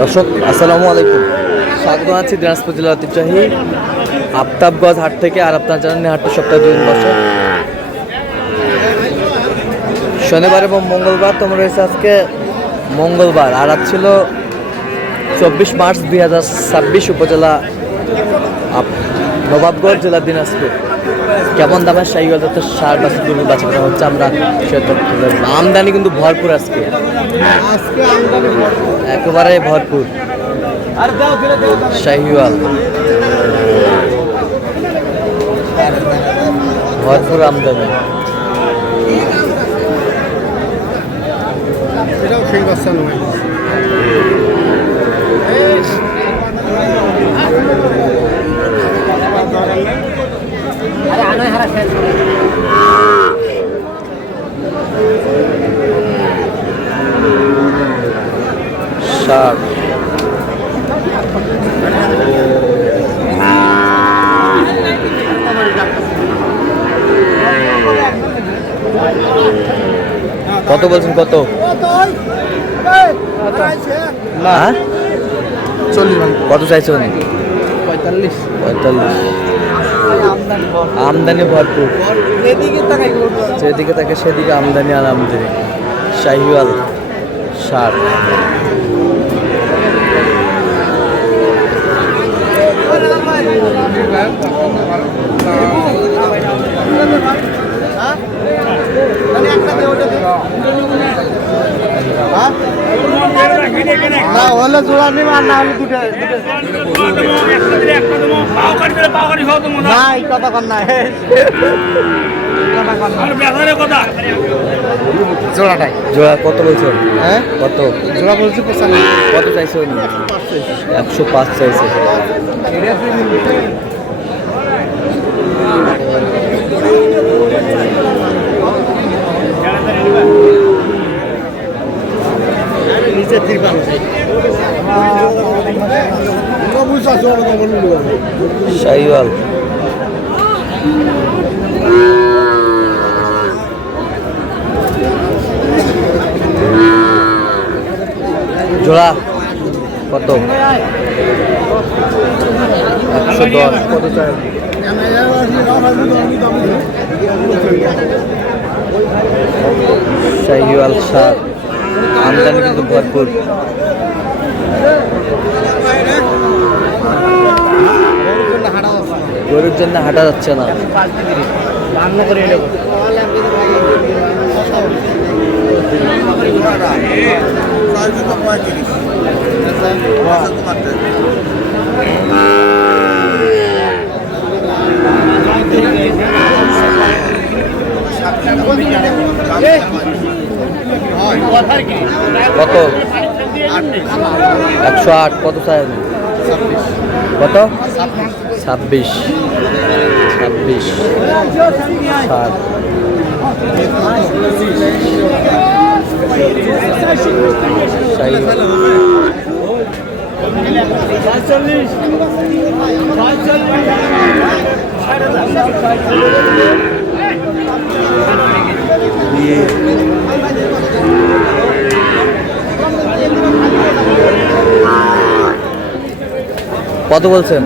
দর্শক আসসালামু আলাইকুম, স্বাগত আছি দিনাজপুর জেলার ঐতিহ্যবাহী আফতাবগঞ্জ হাট থেকে। আর আপনার জানেন হাটটি সপ্তাহে 2 দিন বসে, শনিবার এবং মঙ্গলবার। তোমরা রয়েছে আজকে মঙ্গলবার, আর আজ ছিল 24 মার্চ 2026, উপজেলা নবাবগঞ্জ জেলা দিনাজপুর। কেমন দামের শাহিওয়াল জাতের ষাঁড় বাছুর গরু বাছাই করা হচ্ছে আমরা সেটা আমদানি কিন্তু ভরপুর আজকে একেবারে ভরপুর শাহিওয়াল, ভরপুর আমদানি। এটাও সেই বাচ্চা নয়। ষাঁড় কত বলছেন? কত? না 40। কত চাইছে উনি? 45। আমদানি ভরপুর, যেদিকে থাকে সেদিকে আমদানি আর আমদানি। শাহিওয়াল ষাঁড় না হলে জোড়া নিব, আর না হলে দুটো না। এই কথা কর না, জোড়াটাই। জোড়া কত বলছেন? হ্যাঁ, কত জোড়া বলছি 95। কত চাইছে উনি? 105 চাইছে। শাহিওয়াল জোড়া কত? 110। কত চাই? শাহিওয়াল ষাঁড় আমদানি কিন্তু ভরপুর। গরুর জন্য হাঁটা যাচ্ছে না। কত? 108। কত চাই? কত? 26। 7। কত বলছেন?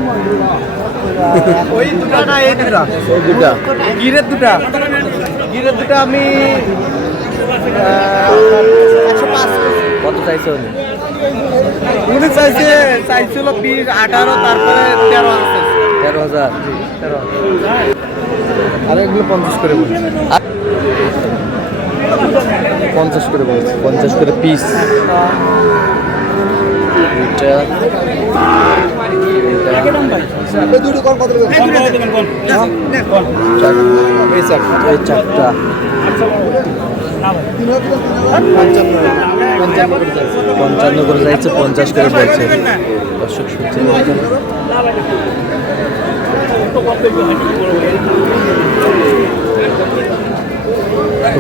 ওই দুটা না, এই দুটা। এই দুটা গিরের দুটা আমি 105। কত চাইছে উনি? উনি চাইছিল 20, 18, তারপরে 13। 13,000। আর এগুলো 50 করে বলছি। 50 করে বলছে। 50 করে পিস। এই চারটা 55 করে যাচ্ছে, 50 করে বলছে। দর্শক শুনছেন,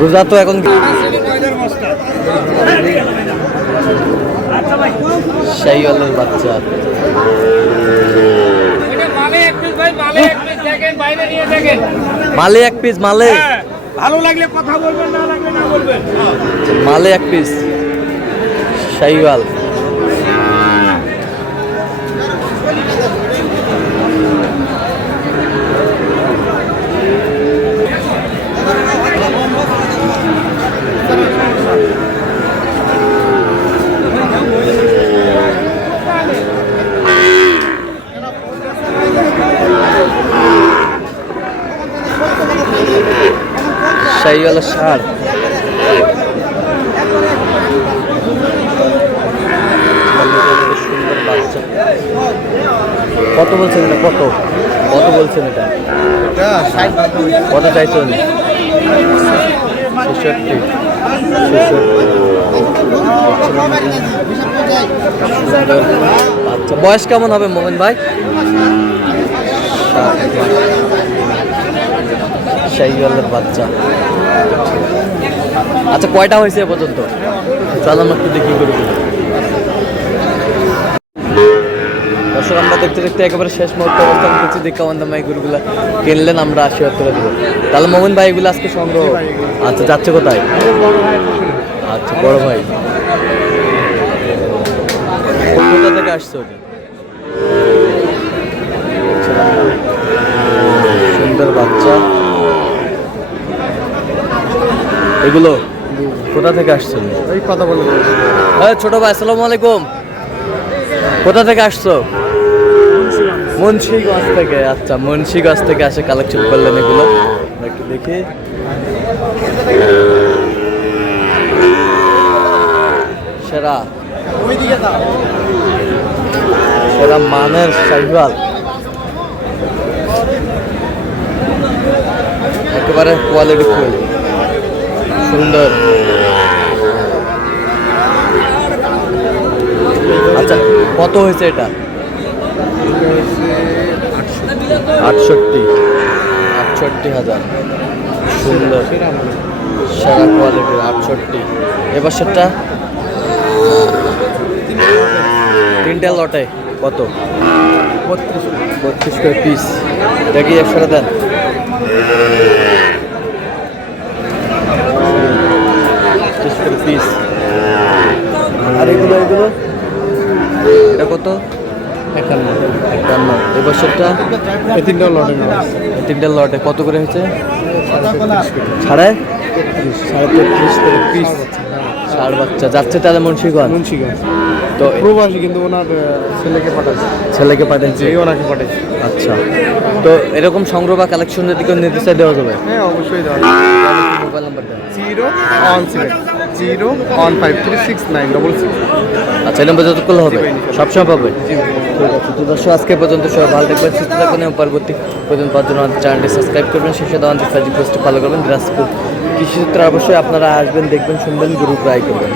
রোজা তো এখন। শাহিওয়ালের বাচ্চা মালে এক পিস, মালে ভালো লাগলে কথা বলবেন, না লাগলে না বলবেন। মালে এক পিস শাহিওয়াল। শাহিওয়ালের ষাঁড়। সুন্দর বাচ্চা। কত বলছেন এটা? কত কত বলছেন এটা? কত চাইছেন? 66। আচ্ছা, বয়স কেমন হবে মোমেন ভাই? শাহিওয়ালের বাচ্চা। আচ্ছা, কয়টা হয়েছে এ পর্যন্ত? চলো আমরা একটু দেখি করে দিই। দর্শক, আমরা দেখতে দেখতে একেবারে শেষ মুহূর্তে অবস্থান করছি। দেখে আমাদের মাই গরুগুলো কিনলেন, আমরা আশীর্বাদ করে দেবো। তাহলে মোমেন ভাই এগুলো আজকে সংগ্রহ। আচ্ছা, যাচ্ছে কোথায়? আচ্ছা, বড় ভাই কোথা থেকে আসছো? সুন্দর বাচ্চা। এগুলো কোথা থেকে আসছেন? এই কথা বলে ছোট ভাই, আসসালামু আলাইকুম। কোথা থেকে আসছো? মুন্সিগঞ্জ থেকে। আচ্ছা, মুন্সিগঞ্জ থেকে আসে কালেকশন করলেন এগুলো। একটু দেখি। সেরা সেরা মানের শাহিওয়াল, একেবারে কোয়ালিটি ফুল, সুন্দর। আচ্ছা, কত হয়েছে এটা? 68,000। সুন্দর, সেরা কোয়ালিটির 68। এবার সেটা তিনটা লটে কত? 32 করে পিস। দেখি 100 দেন। পিস। আর এগুলো এটা কত? 51। এই বছরটা তিনটা লটে কত করে হয়েছে? 33.5 করে পিস। ষাঁড় বাচ্চা যাচ্ছে তাহলে মুন্সিগঞ্জ। তো প্রবাসী, কিন্তু ওনার ছেলেকে পাঠাচ্ছে, ওনাকে পাঠাচ্ছে। আচ্ছা, তো এরকম সংগ্রহ বা কালেকশন যদি কেউ নিতে চাই দেওয়া যাবে? হ্যাঁ, অবশ্যই দেওয়া। মোবাইল নাম্বার দেন। 01701536966। আচ্ছা, এই নম্বর যত করলে হবে, সবসময় পাবে। ঠিক আছে, তো দর্শক আজকে পর্যন্ত সবাই ভালো থাকবেন, সুস্থ থাকবেন এবং পরবর্তী পর্যন্ত পাওয়ার জন্য আমাদের চ্যানেলটি সাবস্ক্রাইব করবেন। শেষে আমাদের ফেসবুক পেজটি ফলো করবেন। দিনাজপুর কৃষি সূত্রে অবশ্যই আপনারা আসবেন, দেখবেন, শুনবেন, গরু ক্রয় করবেন।